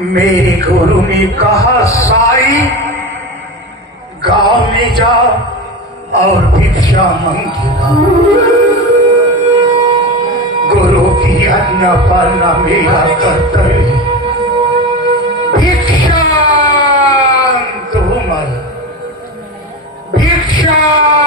मेरे गुरु ने कहा साई, गाँव में जा और भिक्षा मंगेगा। गुरु की आज्ञा पालना मेरा कर्तव्य भिक्षा तुम भिक्षा